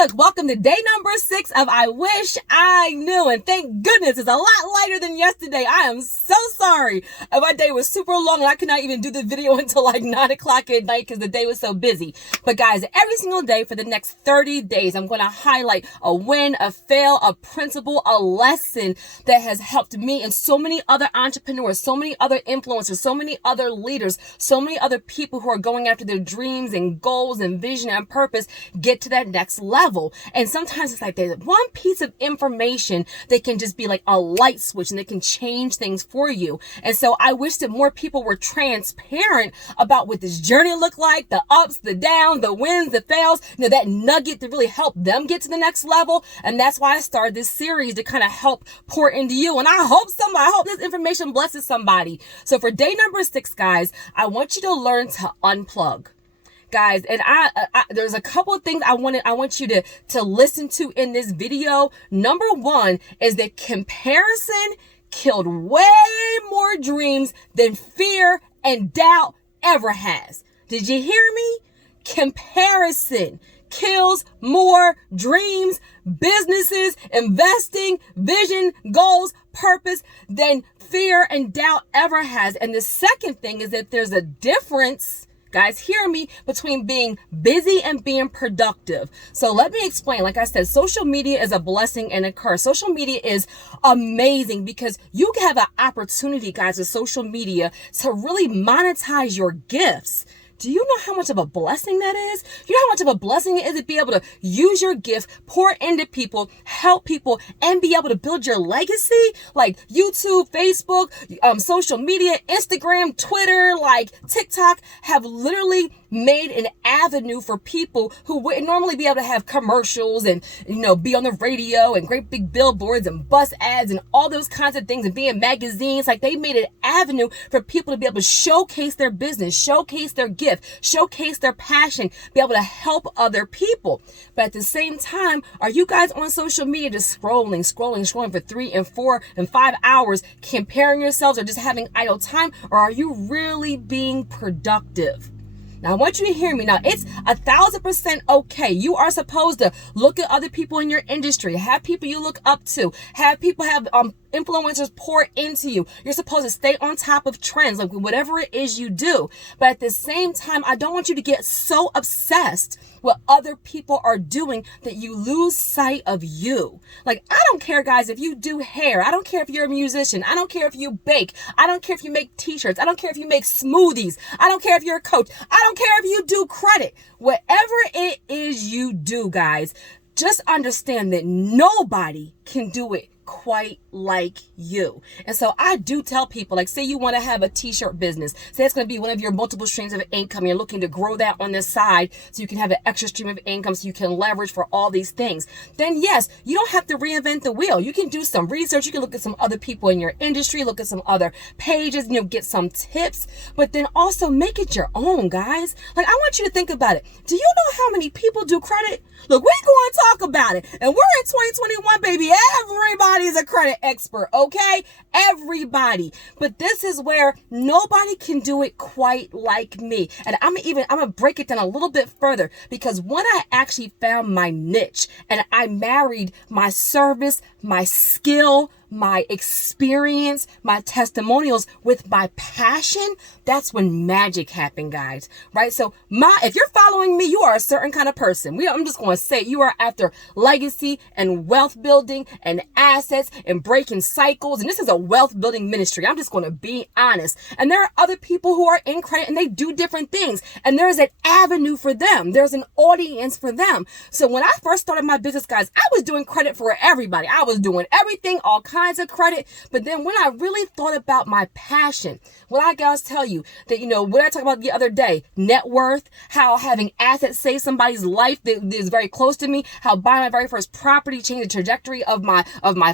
look, welcome to day number 6 of I Wish I Knew. And thank goodness it's a lot lighter than yesterday. I am so sorry. My day was super long and I could not even do the video until like 9 o'clock at night because the day was so busy. But guys, every single day for the next 30 days, I'm going to highlight a win, a fail, a principle, a lesson that has helped me and so many other entrepreneurs, so many other influencers, so many other leaders, so many other people who are going after their dreams and goals and vision and purpose get to that next level. And sometimes it's like there's one piece of information that can just be like a light switch and it can change things for you. And so I wish that more people were transparent about what this journey looked like, the ups, the downs, the wins, the fails, that nugget to really help them get to the next level. And that's why I started this series to kind of help pour into you. And I hope this information blesses somebody. So for day number 6, guys, I want you to learn to unplug. Guys, and there's a couple of things I want you to listen to in this video. Number 1 is that comparison killed way more dreams than fear and doubt ever has. Did you hear me? Comparison kills more dreams, businesses, investing, vision, goals, purpose than fear and doubt ever has. And the second thing is that there's a difference, guys, hear me, between being busy and being productive. So let me explain. Like I said, social media is a blessing and a curse. Social media is amazing because you have an opportunity, guys, with social media to really monetize your gifts. Do you know how much of a blessing that is? You know how much of a blessing it is to be able to use your gift, pour into people, help people, and be able to build your legacy? Like YouTube, Facebook, social media, Instagram, Twitter, like TikTok have literally made an avenue for people who wouldn't normally be able to have commercials and, be on the radio and great big billboards and bus ads and all those kinds of things and be in magazines. Like they made an avenue for people to be able to showcase their business, showcase their gift, showcase their passion, be able to help other people. But at the same time, are you guys on social media just scrolling for 3 and 4 and 5 hours, comparing yourselves or just having idle time? Or are you really being productive? Now, I want you to hear me. Now, it's 1,000% okay. You are supposed to look at other people in your industry, have people you look up to, have people have influencers pour into you. You're supposed to stay on top of trends, like whatever it is you do. But at the same time, I don't want you to get so obsessed with what other people are doing that you lose sight of you. Like, I don't care, guys, if you do hair. I don't care if you're a musician. I don't care if you bake. I don't care if you make t-shirts. I don't care if you make smoothies. I don't care if you're a coach. I don't care if you do credit. Whatever it is you do, guys, just understand that nobody can do it quite like you. And so I do tell people, like, say you want to have a t-shirt business, say it's going to be one of your multiple streams of income, you're looking to grow that on the side so you can have an extra stream of income so you can leverage for all these things, then yes, you don't have to reinvent the wheel. You can do some research, you can look at some other people in your industry, look at some other pages, get some tips, but then also make it your own, guys. Like, I want you to think about it. Do you know how many people do credit? Look, we're going to talk about it, and we're in 2021, baby. Everybody is a credit expert, okay? Everybody. But this is where nobody can do it quite like me. And I'm gonna break it down a little bit further, because when I actually found my niche and I married my service, my skill, my experience, my testimonials with my passion, that's when magic happened, guys. Right? So if you're following me, you are a certain kind of person. I'm just going to say you are after legacy and wealth building and assets and breaking cycles. And this is a wealth building ministry. I'm just going to be honest. And there are other people who are in credit and they do different things. And there is an avenue for them. There's an audience for them. So when I first started my business, guys, I was doing credit for everybody. I was doing everything, all kinds of credit. But then when I really thought about my passion, what I gotta tell you that, what I talked about the other day, net worth, how having assets save somebody's life that is very close to me, how buying my very first property changed the trajectory of my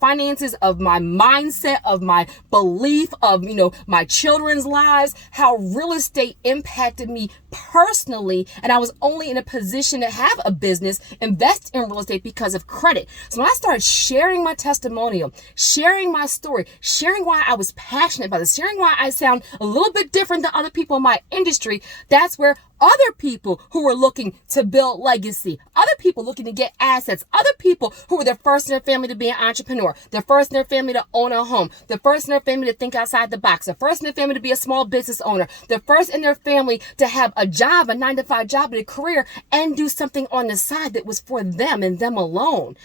finances, of my mindset, of my belief, of, my children's lives, how real estate impacted me personally. And I was only in a position to have a business, invest in real estate because of credit. So when I started sharing my testimonial, sharing my story, sharing why I was passionate about it, sharing why I sound a little bit different than other people in my industry, that's where other people who were looking to build legacy, other people looking to get assets, other people who were the first in their family to be an entrepreneur, the first in their family to own a home, the first in their family to think outside the box, the first in their family to be a small business owner, the first in their family to have a job, a 9-to-5 job, and a career, and do something on the side that was for them and them alone.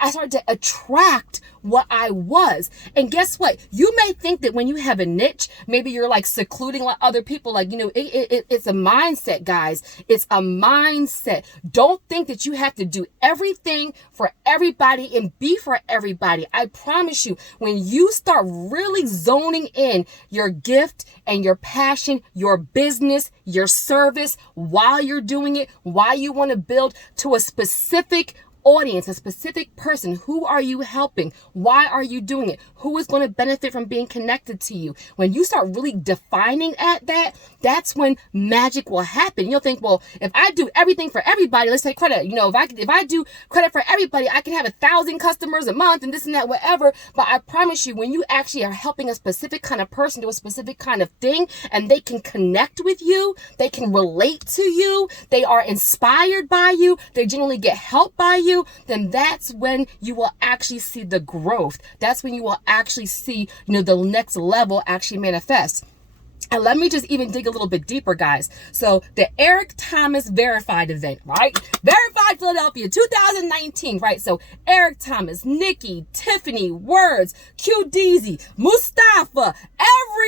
I started to attract what I was. And guess what? You may think that when you have a niche, maybe you're like secluding like other people. Like, it's a mindset, guys. It's a mindset. Don't think that you have to do everything for everybody and be for everybody. I promise you, when you start really zoning in your gift and your passion, your business, your service, while you're doing it, while you want to build to a specific audience, a specific person. Who are you helping? Why are you doing it? Who is going to benefit from being connected to you? When you start really defining at that, that's when magic will happen. You'll think, well, if I do everything for everybody, let's take credit. If I do credit for everybody, I can have 1,000 customers a month and this and that, whatever. But I promise you, when you actually are helping a specific kind of person do a specific kind of thing, and they can connect with you, they can relate to you, they are inspired by you, they genuinely get help by you, then that's when you will actually see the growth. That's when you will actually see, the next level actually manifest. And let me just even dig a little bit deeper, guys. So the Eric Thomas Verified event, right? Verified Philadelphia 2019, right? So Eric Thomas, Nikki, Tiffany, Words, Q Deezy, Mustafa,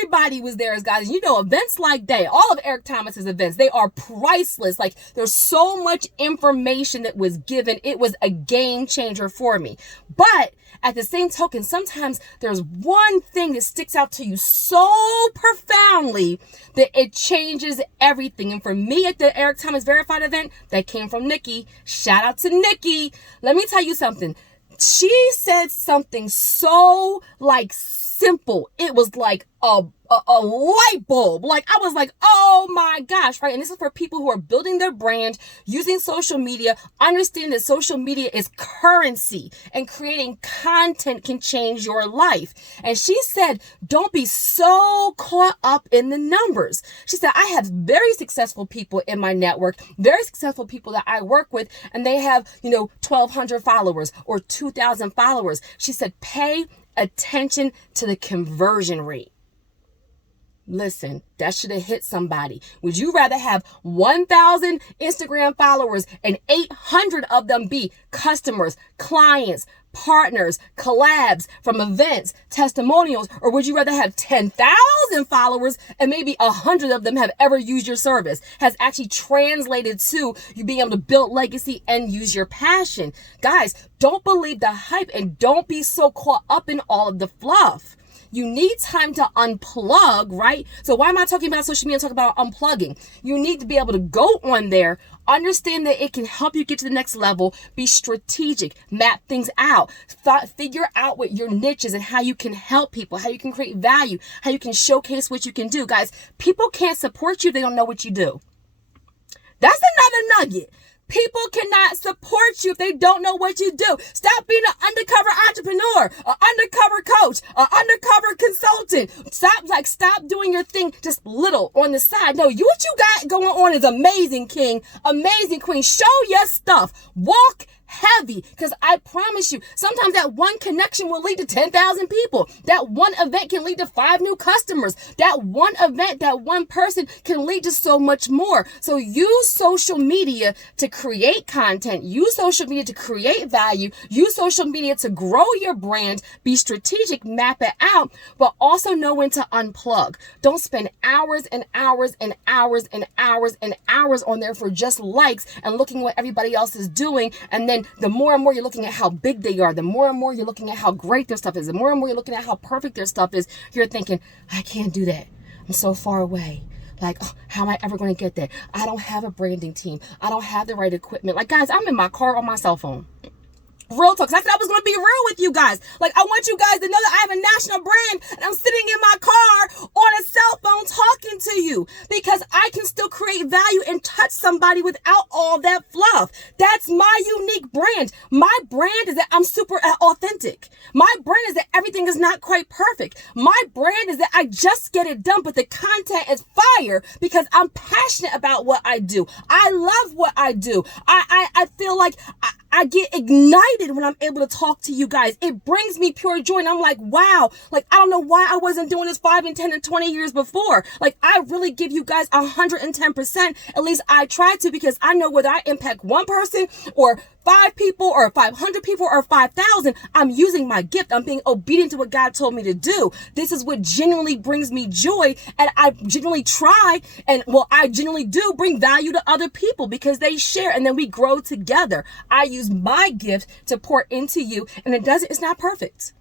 everybody was there, guys. Events like that, all of Eric Thomas's events, they are priceless. Like, there's so much information that was given. It was a game changer for me. But at the same token, sometimes there's one thing that sticks out to you so profoundly that it changes everything. And for me, at the Eric Thomas Verified event, that came from Nikki. Shout out to Nikki. Let me tell you something. She said something so simple. It was like a light bulb. Like, I was like, oh my gosh, right? And this is for people who are building their brand, using social media, understanding that social media is currency and creating content can change your life. And she said, don't be so caught up in the numbers. She said, I have very successful people in my network, very successful people that I work with, and they have, 1,200 followers or 2,000 followers. She said, pay attention to the conversion rate. Listen, that should have hit somebody. Would you rather have 1,000 Instagram followers and 800 of them be customers, clients, partners, collabs from events, testimonials, or would you rather have 10,000 followers and maybe 100 of them have ever used your service, has actually translated to you being able to build legacy and use your passion? Guys, don't believe the hype and don't be so caught up in all of the fluff. You need time to unplug, right? So why am I talking about social media? I'm talking about unplugging. You need to be able to go on there, understand that it can help you get to the next level, be strategic, map things out, figure out what your niche is and how you can help people, how you can create value, how you can showcase what you can do. Guys, people can't support you if they don't know what you do. That's another nugget. People cannot support you if they don't know what you do. Stop being an undercover entrepreneur, an undercover coach, an undercover consultant. Stop doing your thing just little on the side. No, what you got going on is amazing, king, amazing queen. Show your stuff. Walk heavy, because I promise you, sometimes that one connection will lead to 10,000 people. That one event can lead to 5 new customers. That one event, that one person can lead to so much more. So use social media to create content. Use social media to create value. Use social media to grow your brand. Be strategic, map it out, but also know when to unplug. Don't spend hours and hours and hours and hours and hours on there for just likes and looking what everybody else is doing. And then the more and more you're looking at how big they are, the more and more you're looking at how great their stuff is, the more and more you're looking at how perfect their stuff is, you're thinking, I can't do that. I'm so far away. Like, how am I ever going to get there? I don't have a branding team. I don't have the right equipment. Like, guys, I'm in my car on my cell phone. Real talk. I said I was going to be real with you guys. Like, I want you guys to know that I have a national brand and I'm sitting in my car on a cell phone talking to you because I can still create value and touch somebody without all that fluff. That's my unique brand. My brand is that I'm super authentic. My brand is that everything is not quite perfect. My brand is that I just get it done, but the content is fire because I'm passionate about what I do. I love what I do. I feel like I get ignited when I'm able to talk to you guys. It brings me pure joy. And I'm like, wow, like, I don't know why I wasn't doing this 5 and 10 and 20 years before. Like, I really give you guys 110%. At least I try to, because I know whether I impact one person or 5 people or 500 people or 5,000, I'm using my gift. I'm being obedient to what God told me to do. This is what genuinely brings me joy. And I genuinely try. And I genuinely do bring value to other people because they share and then we grow together. I use my gift to pour into you, and it's not perfect.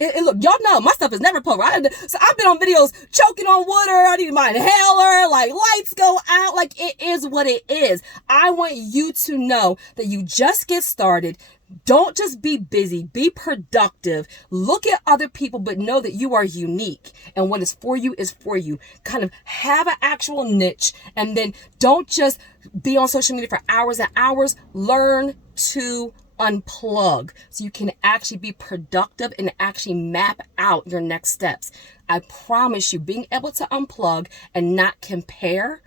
Look, y'all know my stuff is never perfect. So I've been on videos choking on water. I need my inhaler, like lights go out. Like, it is what it is. I want you to know that you just get started. Don't just be busy, be productive. Look at other people, but know that you are unique. And what is for you is for you. Kind of have an actual niche, and then don't just be on social media for hours and hours. Learn to unplug so you can actually be productive and actually map out your next steps. I promise you, being able to unplug and not compare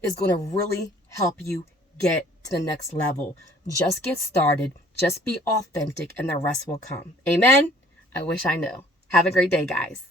is going to really help you get to the next level. Just get started, just be authentic, and the rest will come. Amen. I wish I knew. Have a great day, guys.